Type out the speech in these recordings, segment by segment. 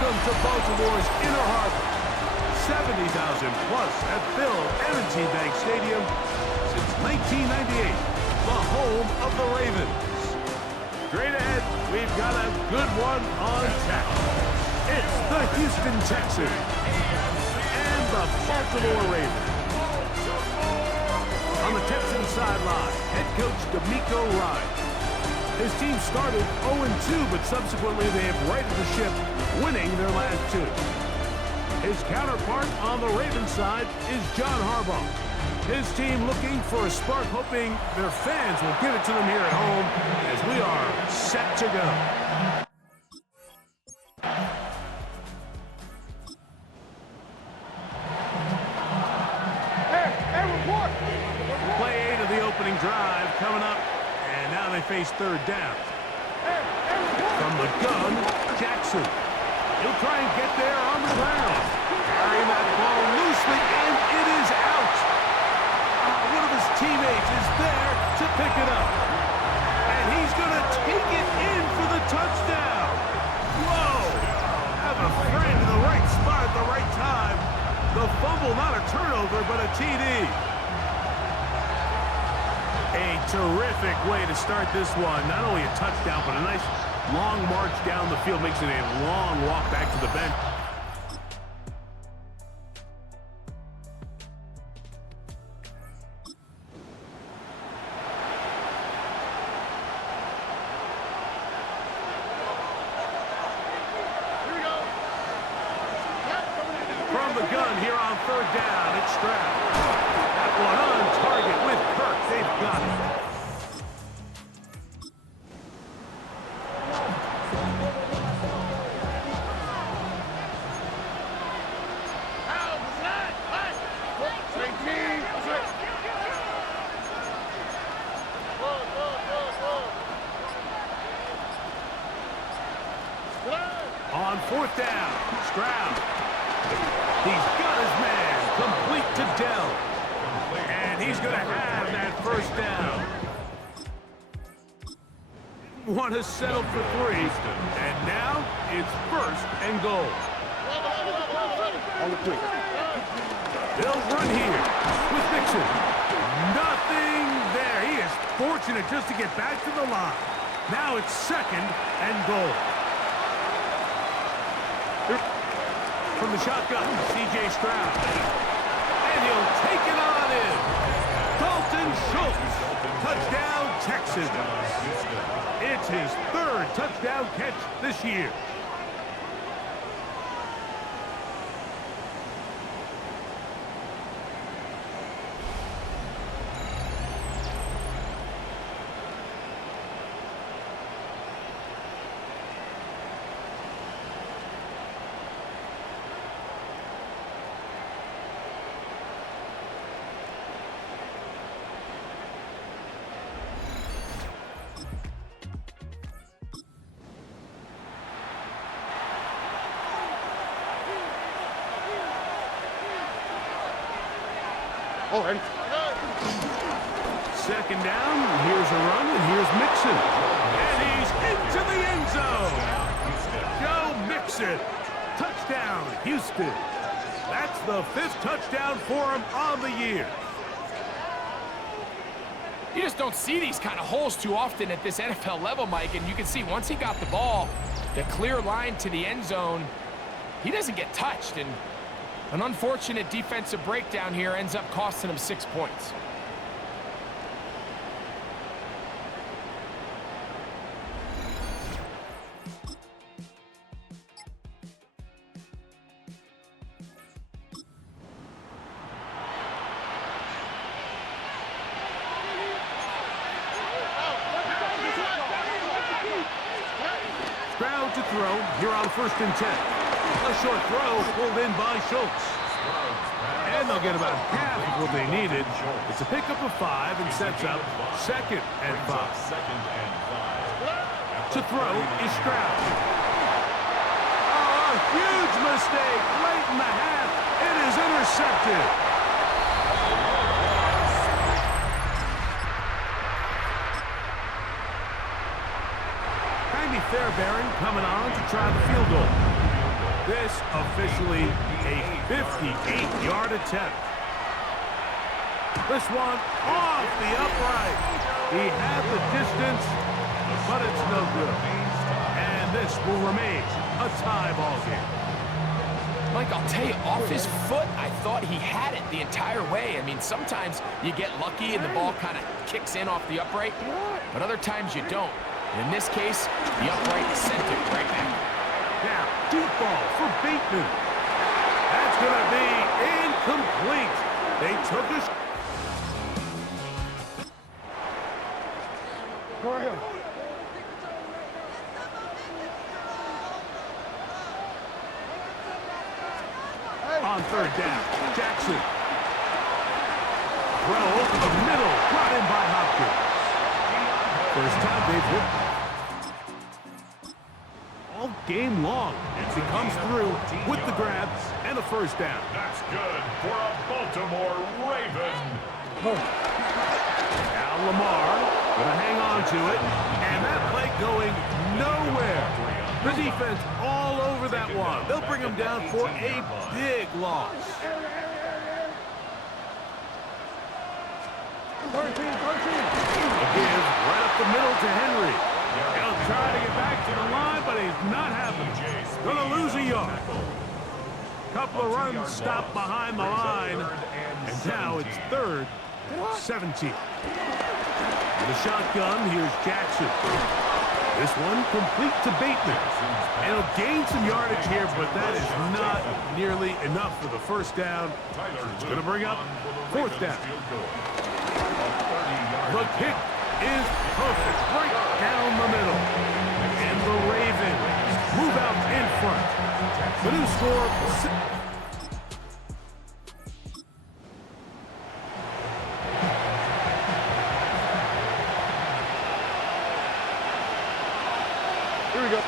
Welcome to Baltimore's Inner Harbor. 70,000 plus have filled M&T Bank Stadium since 1998, the home of the Ravens. Straight ahead, we've got a good one on tap. It's the Houston Texans and the Baltimore Ravens. On the Texans sideline, head coach D'Amico Ryan. His team started 0-2, but subsequently they have righted the ship, winning their last two. His counterpart on the Ravens side is John Harbaugh. His team looking for a spark, hoping their fans will give it to them here at home as we are set to go. Play 8 of the opening drive coming up, and now they face third down. From the gun, Jackson. He'll try and get there on the ground. Carrying that ball loosely, and it is out. One of his teammates is there to pick it up. And he's going to take it in for the touchdown. Whoa! Have a friend in the right spot at the right time. The fumble, not a turnover, but a TD. A terrific way to start this one. Not only a touchdown, but a nice long march down the field. Makes it a long walk back to the bench. From the gun here on third down, it's Stroud. That one on target with Kirk. They've got it. On fourth down, Stroud. He's got his man complete to Dell. And he's going to have that first down. Want to settle for 3. And now it's first and goal. On the 3. They'll run here with Mixon. Nothing there. He is fortunate just to get back to the line. Now it's second and goal. From the shotgun, C.J. Stroud. And he'll take it on in. Dalton Schultz. Touchdown, Texans. It's his third touchdown catch this year. Oh, and second down, here's a run, and here's Mixon. And he's into the end zone. Joe Mixon. Touchdown, Houston. That's the 5th touchdown for him on the year. You just don't see these kind of holes too often at this NFL level, Mike, and you can see once he got the ball, the clear line to the end zone, he doesn't get touched, and an unfortunate defensive breakdown here ends up costing him 6 points. Stroud to throw here on 1st and 10. A short throw pulled in by Schultz. And they'll get about half of what they needed. It's a pickup of 5 and sets up 2nd and 5. To throw is Stroud. Oh, a huge mistake late in the half. It is intercepted. Fairbairn coming on to try the field goal. This officially a 58-yard attempt. This one off the upright. He had the distance, but it's no good. And this will remain a tie ball game. Mike, I'll tell you, off his foot, I thought he had it the entire way. I mean, sometimes you get lucky and the ball kind of kicks in off the upright, but other times you don't. And in this case, the upright sent it right back. Now, deep ball for Bateman. That's going to be incomplete. They took us. On third down, Jackson. Throw over the middle, brought in by Hopkins. First time they've hit. All game long, he comes through with the grabs and a first down. That's good for a Baltimore Raven. Now Lamar gonna hang on to it, and that play going nowhere. The defense all over that one. They'll bring him down for a big loss. A give right up the middle to Henry. He'll try to get back to the line, but he's not having it. Gonna lose a yard. Couple of runs stopped behind the line, and now it's 3rd and 17. The shotgun, here's Jackson. This one complete to Bateman. And he'll gain some yardage here, but that is not nearly enough for the first down. It's going to bring up 4th down. The kick is perfect, right down the middle. And the Ravens move out in front. The new score, here we go.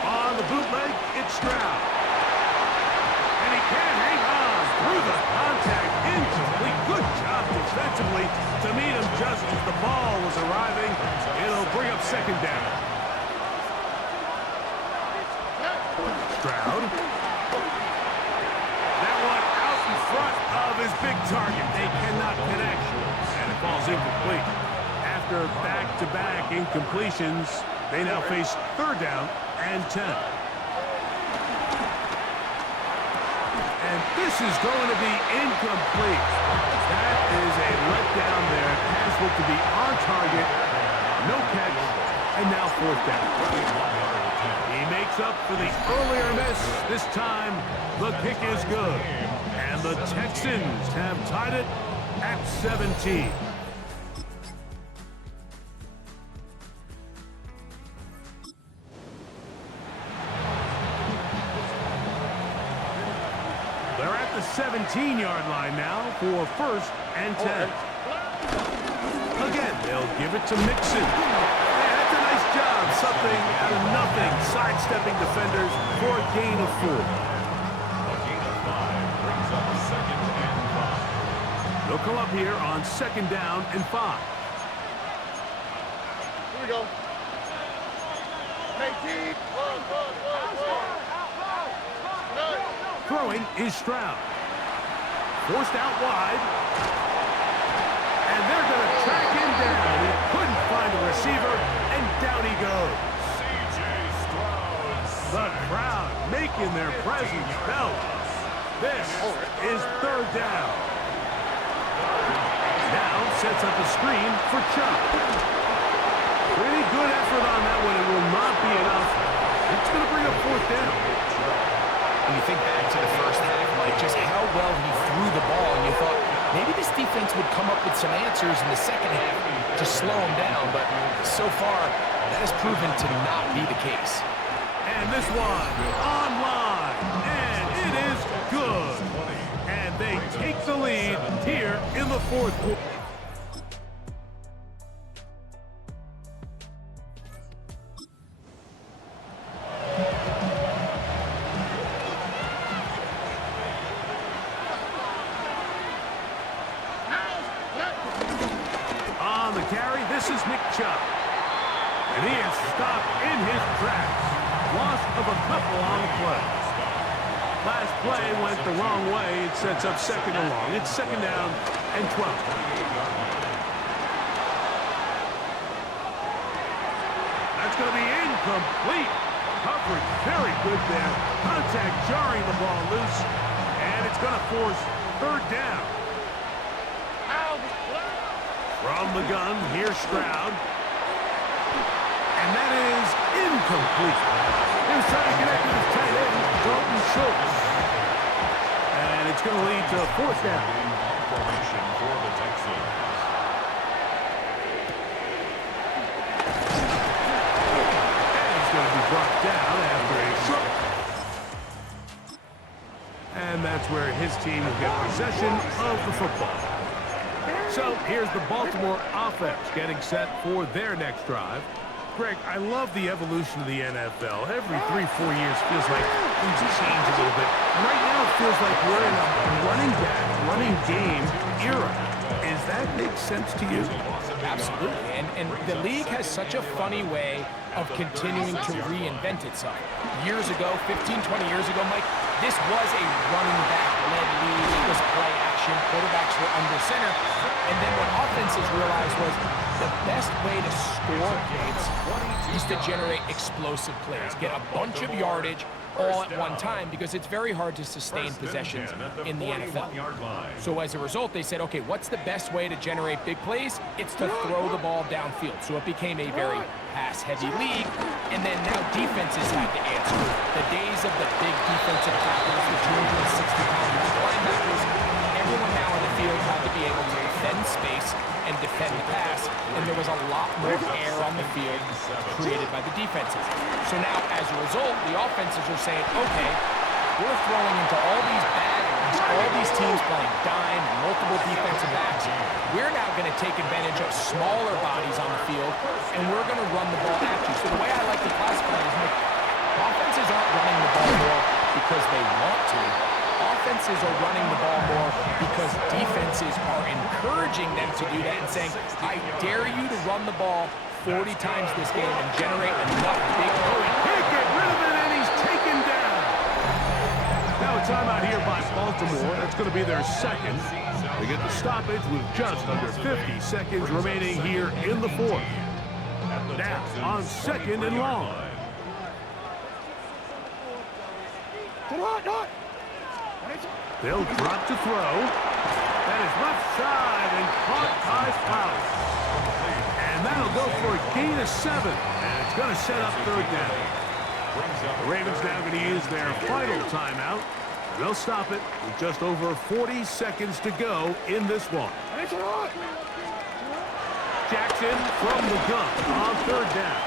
On the bootleg, it's Stroud. And he can't hang on through the contact. Incomplete. Good job defensively to meet him just as the ball was arriving. It'll bring up 2nd down. Stroud. That one out in front of his big target. They cannot connect. And it falls incomplete. After back-to-back incompletions, they now face 3rd down and 10. And this is going to be incomplete. That is a letdown there. Pass looked to be on target. No catch. And now 4th down. He makes up for the earlier miss. This time, the kick is good. And the Texans have tied it at 17. They're at the 17-yard line now for 1st and 10. Again, they'll give it to Mixon. Yeah, that's a nice job. Something out of nothing. Sidestepping defenders for a gain of 4. A gain of 5 brings up 2nd and 5. They'll come up here on 2nd down and 5. Here we go. 18. Throwing is Stroud. Forced out wide. And they're going to track him down. He couldn't find a receiver, and down he goes. C.J. Stroud. The crowd making their presence felt. This is 3rd down. Now sets up a screen for Chubb. Pretty good effort on that one. It will not be enough. It's going to bring up 4th down. When you think back to the first half, Mike, just how well he threw the ball, and you thought maybe this defense would come up with some answers in the second half to slow him down, but so far, that has proven to not be the case. And this one online, and it is good. And they take the lead here in the 4th quarter. On the carry, this is Nick Chubb. And he is stopped in his tracks. Loss of a couple on the play. Last play went the wrong way. It sets up second and long. It's second down and 12. That's going to be incomplete. Coverage very good there. Contact jarring the ball loose. And it's going to force third down. From the gun, here's Stroud. And that is incomplete. He was trying to connect with his tight end, Dalton Schultz. And it's going to lead to a fourth down. Formation for the Texans. And he's going to be brought down after a short. And that's where his team will get possession of the football. So here's the Baltimore offense getting set for their next drive. Greg, I love the evolution of the NFL. Every 3-4 years feels like things change a little bit. Right now it feels like we're in a running back, running game era. Does that make sense to you? Absolutely. And the league has such a funny way of continuing to reinvent itself. Years ago, 15, 20 years ago, Mike, this was a running back-led league. It was play action. Quarterbacks were under center. And then what offenses realized was the best way to score points is to generate explosive plays. Get a bunch of yardage all at one time because it's very hard to sustain possessions in the NFL. So as a result, they said, okay, what's the best way to generate big plays? It's to throw the ball downfield. So it became a very pass-heavy league. And then now defenses had to answer. The days of the big defensive tackles, the 260-pound linebackers, everyone now in the field had to be able to defend space and defend the pass, and there was a lot more air on the field created by the defenses. So now, as a result, the offenses are saying, okay, we're throwing into all these bad ones, all these teams playing dime, multiple defensive backs. We're now going to take advantage of smaller bodies on the field, and we're going to run the ball at you. So the way I like to classify it is, like, offenses aren't running the ball more because they want to. Offenses are running the ball more because defenses are encouraging them to do that and saying, I dare you to run the ball 40 times this game and generate enough big points. Can't get rid of it, and he's taken down. Now a timeout here by Baltimore. That's going to be their second. They get the stoppage with just under 50 seconds remaining here in the fourth. Now on second and long. They'll drop to throw. That is left side and caught by Flowers. And that'll go for a gain of 7. And it's going to set up third down. The Ravens now going to use their final timeout. They'll stop it with just over 40 seconds to go in this one. Jackson from the gun on third down.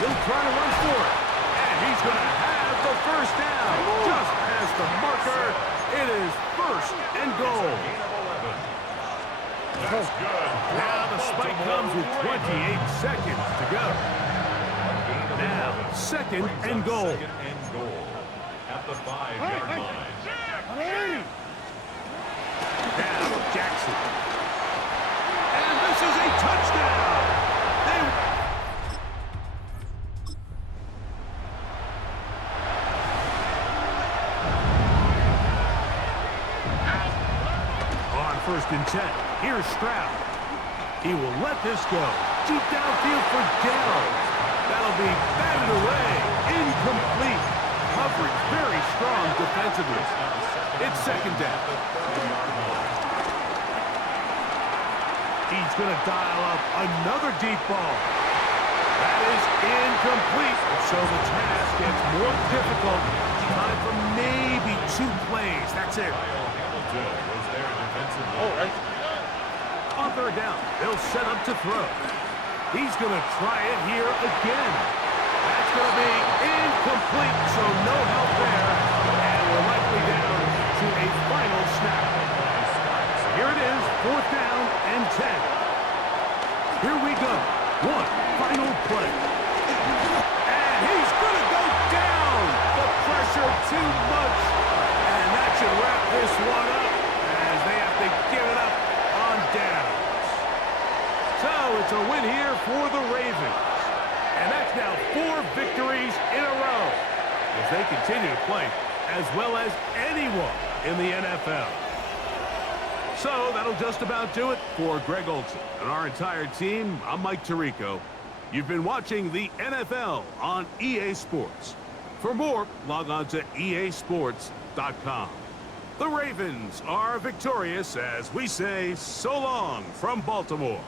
He'll try to run for it. And he's going to have the first down. Just past the marker. It is first and goal. That's good. Now the spike comes with 28 seconds to go. Now second and goal. Second and goal at the 5-yard line. Now Jackson. And this is a touchdown. First and 10. Here's Stroud. He will let this go. Deep downfield for Dell. That'll be batted away. Incomplete. Coverage very strong defensively. It's second down. He's going to dial up another deep ball. That is incomplete. So the task gets more difficult. Time for maybe 2 plays. That's it. On third down, they'll set up to throw. He's going to try it here again. That's going to be incomplete, so no help there. And we're likely down to a final snap. So here it is, fourth down and 10. Here we go. One final play. And he's going to go down. The pressure too much. And that should wrap this one up. They have to give it up on downs. So it's a win here for the Ravens. And that's now 4 victories in a row as they continue to play as well as anyone in the NFL. So that'll just about do it for Greg Olsen and our entire team. I'm Mike Tirico. You've been watching the NFL on EA Sports. For more, log on to easports.com. The Ravens are victorious as we say so long from Baltimore.